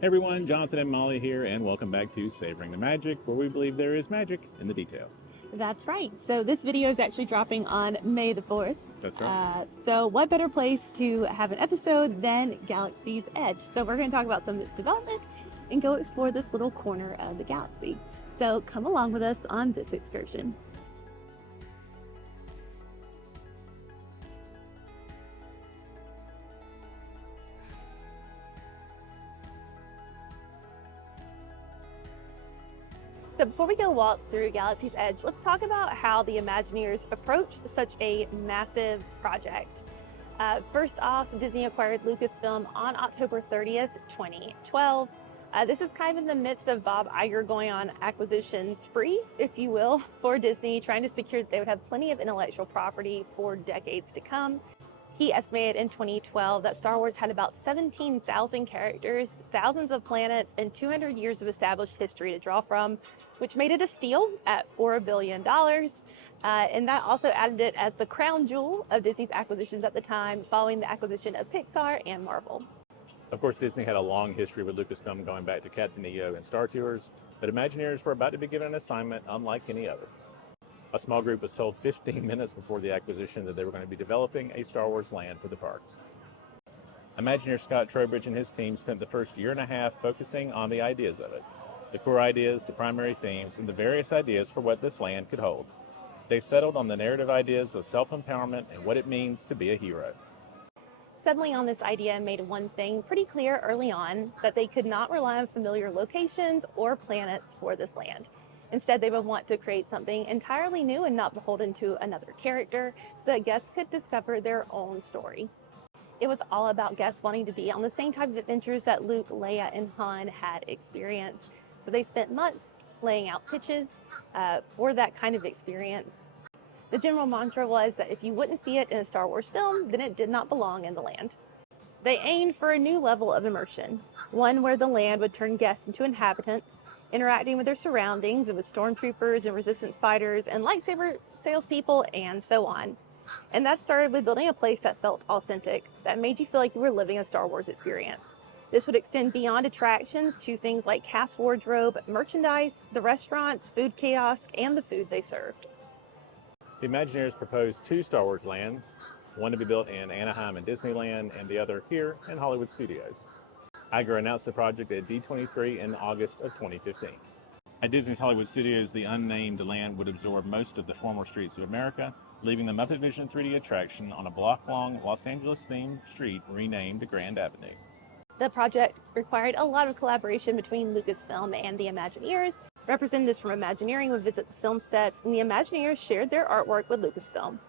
Hey everyone, Jonathan and Molly here, and welcome back to Savoring the Magic, where we believe there is magic in the details. That's right. So this video is actually dropping on May the 4th. That's right. So what better place to have an episode than Galaxy's Edge? So we're going to talk about some of its development and go explore this little corner of the galaxy. So come along with us on this excursion. So before we go walk through Galaxy's Edge, let's talk about how the Imagineers approached such a massive project. First off, Disney acquired Lucasfilm on October 30th, 2012. This is kind of in the midst of Bob Iger going on acquisition spree, if you will, for Disney, trying to secure that they would have plenty of intellectual property for decades to come. He estimated in 2012 that Star Wars had about 17,000 characters, thousands of planets, and 200 years of established history to draw from, which made it a steal at $4 billion. And that also added it as the crown jewel of Disney's acquisitions at the time, following the acquisition of Pixar and Marvel. Of course, Disney had a long history with Lucasfilm going back to Captain EO and Star Tours, but Imagineers were about to be given an assignment unlike any other. A small group was told 15 minutes before the acquisition that they were going to be developing a Star Wars land for the parks. Imagineer Scott Trowbridge and his team spent the first year and a half focusing on the ideas of it. The core ideas, the primary themes, and the various ideas for what this land could hold. They settled on the narrative ideas of self-empowerment and what it means to be a hero. Settling on this idea made one thing pretty clear early on, that they could not rely on familiar locations or planets for this land. Instead, they would want to create something entirely new and not beholden to another character, so that guests could discover their own story. It was all about guests wanting to be on the same type of adventures that Luke, Leia, and Han had experienced. So they spent months laying out pitches for that kind of experience. The general mantra was that if you wouldn't see it in a Star Wars film, then it did not belong in the land. They aimed for a new level of immersion, one where the land would turn guests into inhabitants, interacting with their surroundings and with stormtroopers and resistance fighters and lightsaber salespeople and so on. And that started with building a place that felt authentic, that made you feel like you were living a Star Wars experience. This would extend beyond attractions to things like cast wardrobe, merchandise, the restaurants, food kiosk, and the food they served. The Imagineers proposed 2 Star Wars lands, one to be built in Anaheim and Disneyland, and the other here in Hollywood Studios. Iger announced the project at D23 in August of 2015. At Disney's Hollywood Studios, the unnamed land would absorb most of the former streets of America, leaving the Muppet Vision 3D attraction on a block-long Los Angeles-themed street renamed Grand Avenue. The project required a lot of collaboration between Lucasfilm and the Imagineers. Representatives from Imagineering would visit the film sets, and the Imagineers shared their artwork with Lucasfilm.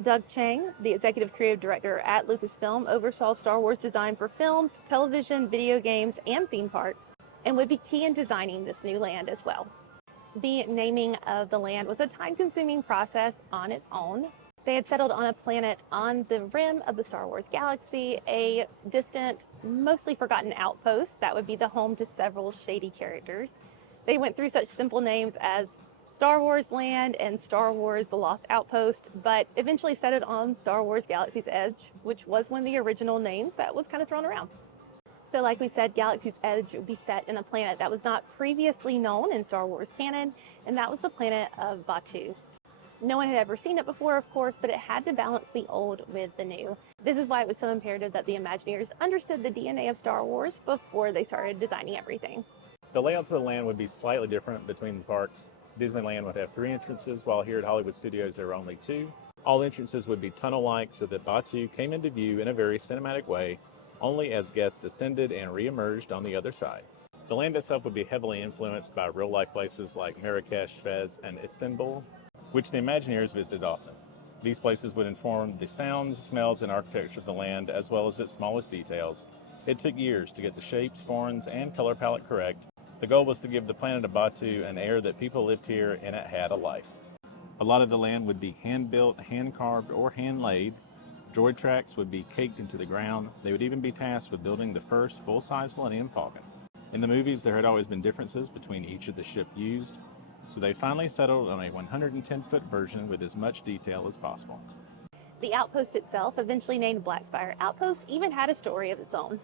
Doug Chang, the executive creative director at Lucasfilm, oversaw Star Wars design for films, television, video games, and theme parks, and would be key in designing this new land as well. The naming of the land was a time-consuming process on its own. They had settled on a planet on the rim of the Star Wars galaxy, a distant, mostly forgotten outpost that would be the home to several shady characters. They went through such simple names as Star Wars Land and Star Wars The Lost Outpost, but eventually settled on Star Wars Galaxy's Edge, which was one of the original names that was kind of thrown around. So like we said, Galaxy's Edge would be set in a planet that was not previously known in Star Wars canon, and that was the planet of Batuu. No one had ever seen it before, of course, but it had to balance the old with the new. This is why it was so imperative that the Imagineers understood the DNA of Star Wars before they started designing everything. The layouts of the land would be slightly different between the parks. Disneyland would have 3 entrances, while here at Hollywood Studios there were only 2. All entrances would be tunnel-like so that Batuu came into view in a very cinematic way, only as guests descended and re-emerged on the other side. The land itself would be heavily influenced by real-life places like Marrakesh, Fez, and Istanbul, which the Imagineers visited often. These places would inform the sounds, smells, and architecture of the land, as well as its smallest details. It took years to get the shapes, forms, and color palette correct. The goal was to give the planet of Batuu an air that people lived here and it had a life. A lot of the land would be hand-built, hand-carved, or hand-laid. Droid tracks would be caked into the ground. They would even be tasked with building the first full-size Millennium Falcon. In the movies, there had always been differences between each of the ships used, so they finally settled on a 110-foot version with as much detail as possible. The outpost itself, eventually named Black Spire Outpost, even had a story of its own.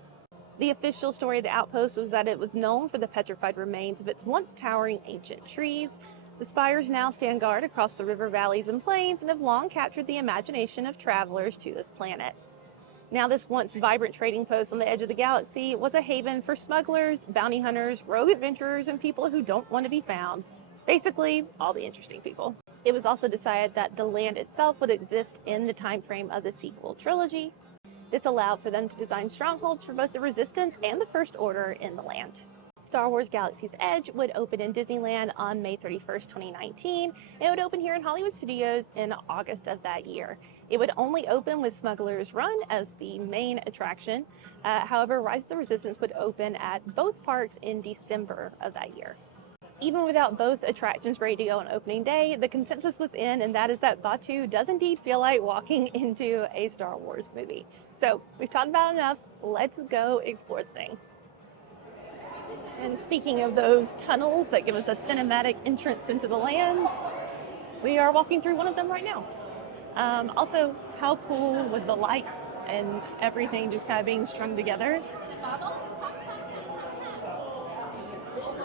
The official story of the outpost was that it was known for the petrified remains of its once towering ancient trees. The spires now stand guard across the river valleys and plains and have long captured the imagination of travelers to this planet. Now, this once vibrant trading post on the edge of the galaxy was a haven for smugglers, bounty hunters, rogue adventurers, and people who don't want to be found. Basically, all the interesting people. It was also decided that the land itself would exist in the time frame of the sequel trilogy. This allowed for them to design strongholds for both the Resistance and the First Order in the land. Star Wars Galaxy's Edge would open in Disneyland on May 31st, 2019, and it would open here in Hollywood Studios in August of that year. It would only open with Smuggler's Run as the main attraction. However, Rise of the Resistance would open at both parks in December of that year. Even without both attractions ready to go on opening day, the consensus was in, and that is that Batuu does indeed feel like walking into a Star Wars movie. So we've talked about enough. Let's go explore the thing. And speaking of those tunnels that give us a cinematic entrance into the land, we are walking through one of them right now. Also, how cool with the lights and everything just kind of being strung together.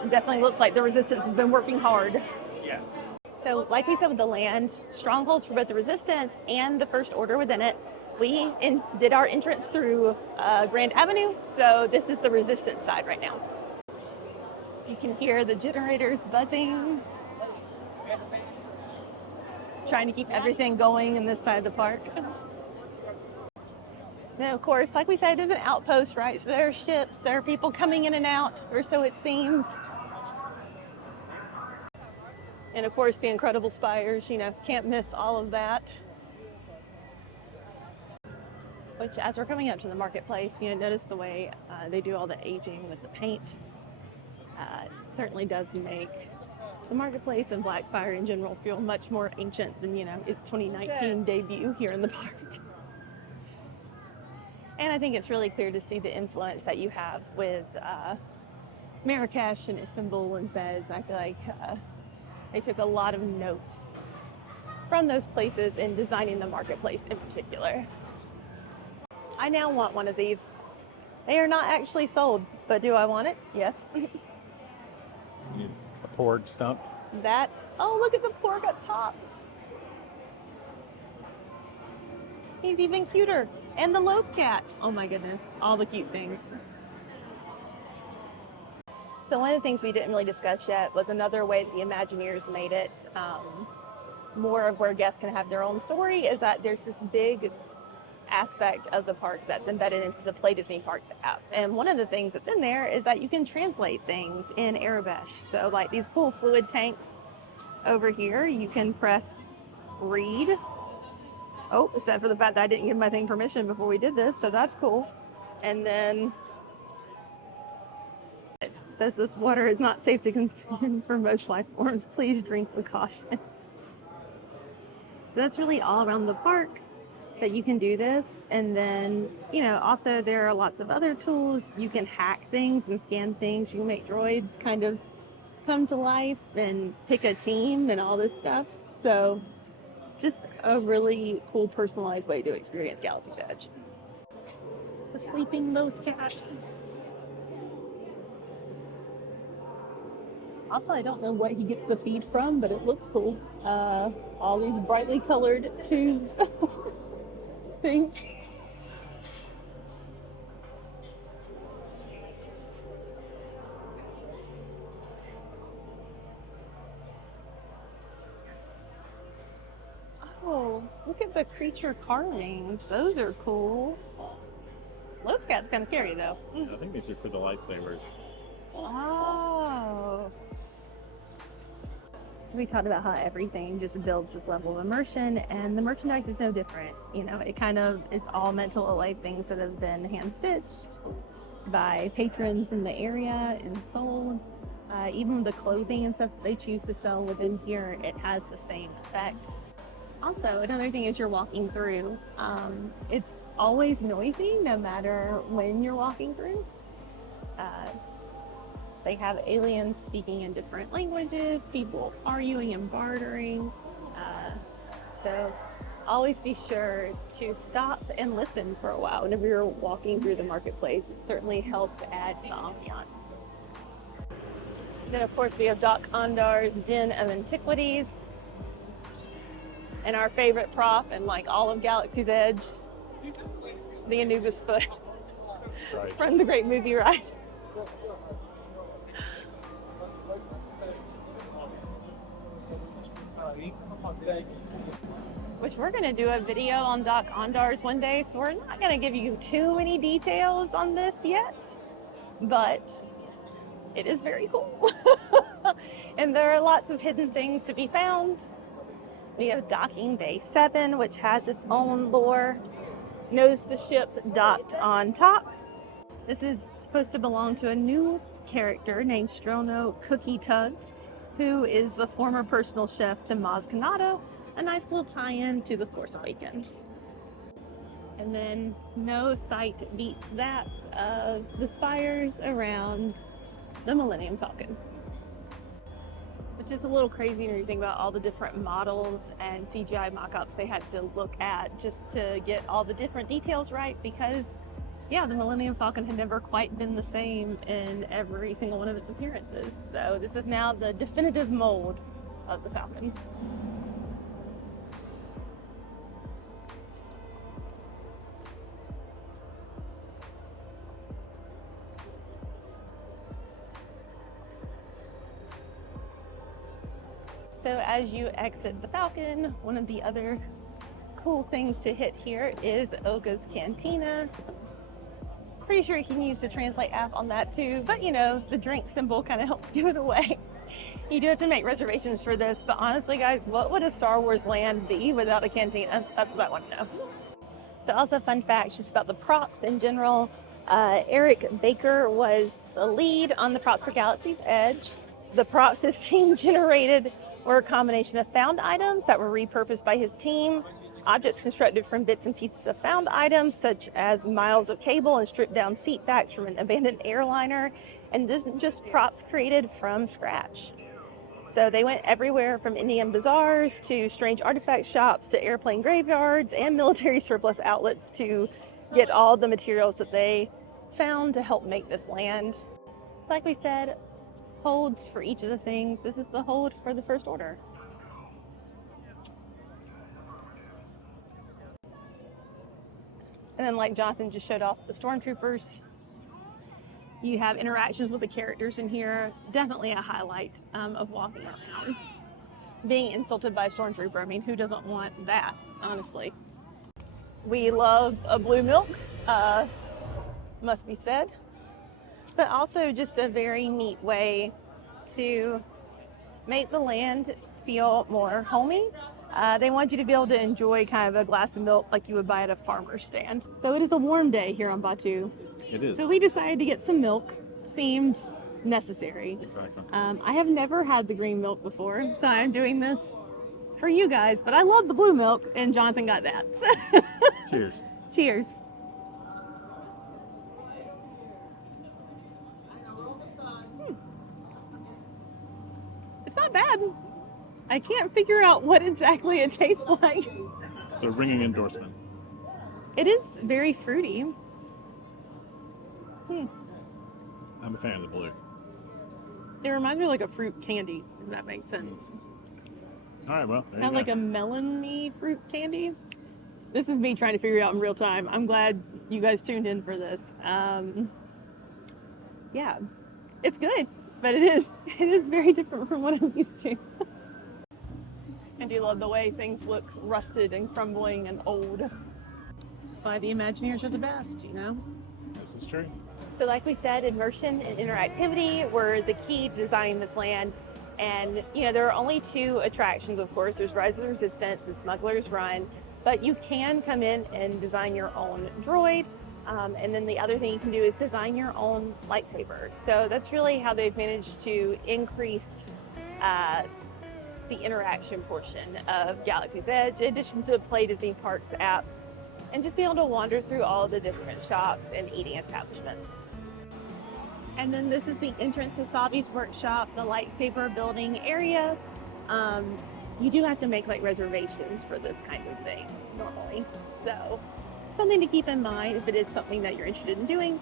Definitely looks like the Resistance has been working hard. Yes. So, like we said with the land, strongholds for both the Resistance and the First Order within it. We did our entrance through Grand Avenue, so this is the Resistance side right now. You can hear the generators buzzing, trying to keep everything going in this side of the park. Now, of course, like we said, it is an outpost, right? So there are ships, there are people coming in and out, or so it seems. And of course, the incredible spires, can't miss all of that. Which, as we're coming up to the marketplace, notice the way they do all the aging with the paint. Certainly does make the marketplace and Black Spire in general feel much more ancient than, its 2019 debut here in the park. And I think it's really clear to see the influence that you have with Marrakesh and Istanbul and Fez. I feel like they took a lot of notes from those places in designing the marketplace in particular. I now want one of these. They are not actually sold, but do I want it? Yes. A Porg Stump. Oh, look at the Porg up top. He's even cuter. And the Loath Cat. Oh my goodness, all the cute things. So one of the things we didn't really discuss yet was another way that the Imagineers made it more of where guests can have their own story, is that there's this big aspect of the park that's embedded into the Play Disney Parks app. And one of the things that's in there is that you can translate things in Arabic. So like these cool fluid tanks over here, you can press read. Oh, except for the fact that I didn't give my thing permission before we did this, so that's cool. And then it says this water is not safe to consume for most life forms. Please drink with caution. So that's really all around the park that you can do this. And then, also there are lots of other tools. You can hack things and scan things. You can make droids kind of come to life and pick a team and all this stuff. So just a really cool personalized way to experience Galaxy's Edge. The sleeping Loath Cat. Also, I don't know what he gets the feed from, but it looks cool. All these brightly colored tubes. Things. Oh, look at the creature carvings. Those are cool. Loath Cat's kind of scary, though. I think these are for the lightsabers. Oh. So we talked about how everything just builds this level of immersion, and the merchandise is no different. It's all meant to look like things that have been hand-stitched by patrons in the area and sold. Even the clothing and stuff that they choose to sell within here, it has the same effect. Also, another thing is you're walking through, it's always noisy no matter when you're walking through. They have aliens speaking in different languages, people arguing and bartering. So always be sure to stop and listen for a while whenever you're walking through the marketplace. It certainly helps add to the ambiance. Then, of course, we have Doc Ondar's Den of Antiquities, and our favorite prop in like all of Galaxy's Edge, the Anubis foot from the Great Movie Ride. Which we're going to do a video on Doc Ondar's one day, so we're not going to give you too many details on this yet, but it is very cool. And there are lots of hidden things to be found. We have Docking Bay 7, which has its own lore. Notice the ship docked on top. This is supposed to belong to a new character named Strono Cookie Tugs, who is the former personal chef to Maz Kanata, a nice little tie-in to The Force Awakens. And then no sight beats that of the spires around the Millennium Falcon, which is a little crazy when you think about all the different models and CGI mock-ups they had to look at just to get all the different details right, because yeah, the Millennium Falcon had never quite been the same in every single one of its appearances. So this is now the definitive mold of the Falcon. So as you exit the Falcon, one of the other cool things to hit here is Oga's Cantina. Pretty sure you can use the translate app on that too, but you know, the drink symbol kind of helps give it away. You do have to make reservations for this, but honestly guys, what would a Star Wars land be without a cantina? That's what I want to know. So also fun facts just about the props in general. Eric Baker was the lead on the props for Galaxy's Edge. The props his team generated were a combination of found items that were repurposed by his team, objects constructed from bits and pieces of found items, such as miles of cable and stripped down seat backs from an abandoned airliner, and this just props created from scratch. So they went everywhere from Indian bazaars to strange artifact shops to airplane graveyards and military surplus outlets to get all the materials that they found to help make this land. So like we said, holds for each of the things. This is the hold for the First Order. And then like Jonathan just showed off the stormtroopers, you have interactions with the characters in here. Definitely a highlight of walking around. Being insulted by a stormtrooper, I mean, who doesn't want that, honestly? We love a blue milk, must be said. But also just a very neat way to make the land feel more homey. They want you to be able to enjoy kind of a glass of milk like you would buy at a farmer's stand. So it is a warm day here on Batuu. It is. So we decided to get some milk. Seemed necessary. Exactly. I have never had the green milk before, so I'm doing this for you guys. But I love the blue milk, and Jonathan got that. Cheers. Cheers. It's not bad. I can't figure out what exactly it tastes like. So ringing endorsement. It is very fruity. I'm a fan of the blue. It reminds me of like a fruit candy, if that makes sense. All right, well, there Kind of you like a melony fruit candy. This is me trying to figure it out in real time. I'm glad you guys tuned in for this. Yeah, it's good, but it is very different from what I'm used to. I do love the way things look rusted and crumbling and old. That's why the Imagineers are the best, you know? This is true. So like we said, immersion and interactivity were the key to designing this land. And, you know, there are only two attractions, of course. There's Rise of the Resistance and Smuggler's Run. But you can come in and design your own droid. And then the other thing you can do is design your own lightsaber. So that's really how they've managed to increase the interaction portion of Galaxy's Edge, in addition to the Play Disney Parks app, and just be able to wander through all the different shops and eating establishments. And then this is the entrance to Savi's workshop, the lightsaber building area. you do have to make like reservations for this kind of thing normally. So something to keep in mind if it is something that you're interested in doing.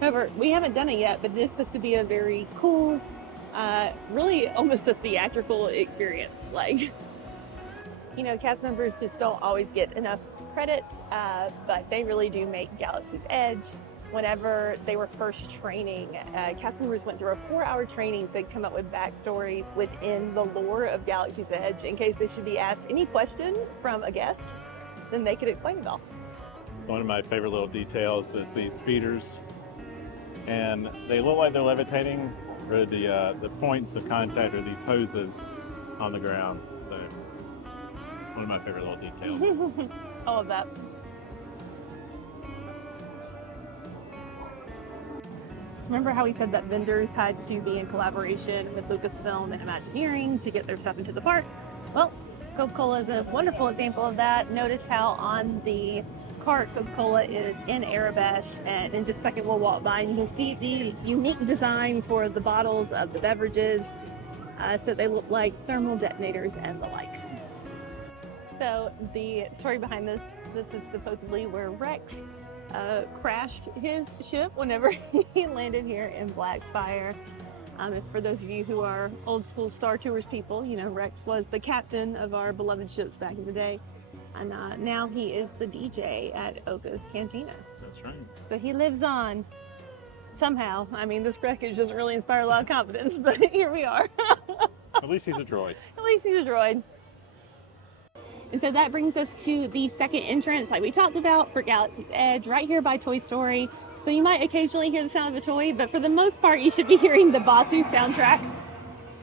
However, we haven't done it yet, but it is supposed to be a very cool, really almost a theatrical experience. Like, you know, cast members just don't always get enough credit, but they really do make Galaxy's Edge. Whenever they were first training, cast members went through a 4-hour training so they'd come up with backstories within the lore of Galaxy's Edge in case they should be asked any question from a guest, then they could explain it all. So one of my favorite little details is these speeders, and they look like they're levitating, or the points of contact are these hoses on the ground. So one of my favorite little details. All of that. So remember how we said that vendors had to be in collaboration with Lucasfilm and Imagineering to get their stuff into the park? Well, Coca-Cola is a wonderful example of that. Notice how on the cart Coca-Cola is in Arabesh, and in just a second we'll walk by and you can see the unique design for the bottles of the beverages, so they look like thermal detonators and the like. So the story behind this is supposedly where Rex crashed his ship whenever he landed here in Black Spire. For those of you who are old school Star Tours people, you know Rex was the captain of our beloved ships back in the day, and now he is the DJ at Oka's Cantina. That's right. So he lives on somehow. I mean, this wreckage doesn't really inspire a lot of confidence, but here we are. At least he's a droid. At least he's a droid. And so that brings us to the second entrance, like we talked about, for Galaxy's Edge, right here by Toy Story. So you might occasionally hear the sound of a toy, but for the most part, you should be hearing the Batuu soundtrack.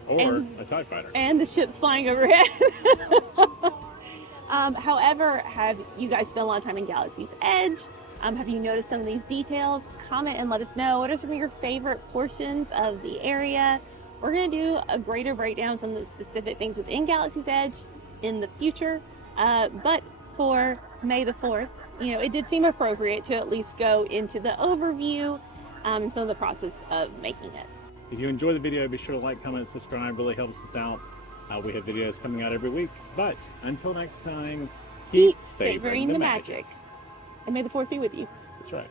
Or a TIE fighter. And the ships flying overhead. However, have you guys spent a lot of time in Galaxy's Edge? Have you noticed some of these details? Comment and let us know. What are some of your favorite portions of the area? We're going to do a greater breakdown of some of the specific things within Galaxy's Edge in the future. But for May the 4th, you know, it did seem appropriate to at least go into the overview and some of the process of making it. If you enjoy the video, be sure to like, comment, subscribe. Really helps us out. We have videos coming out every week. But until next time, keep savoring the magic. And may the 4th be with you. That's right.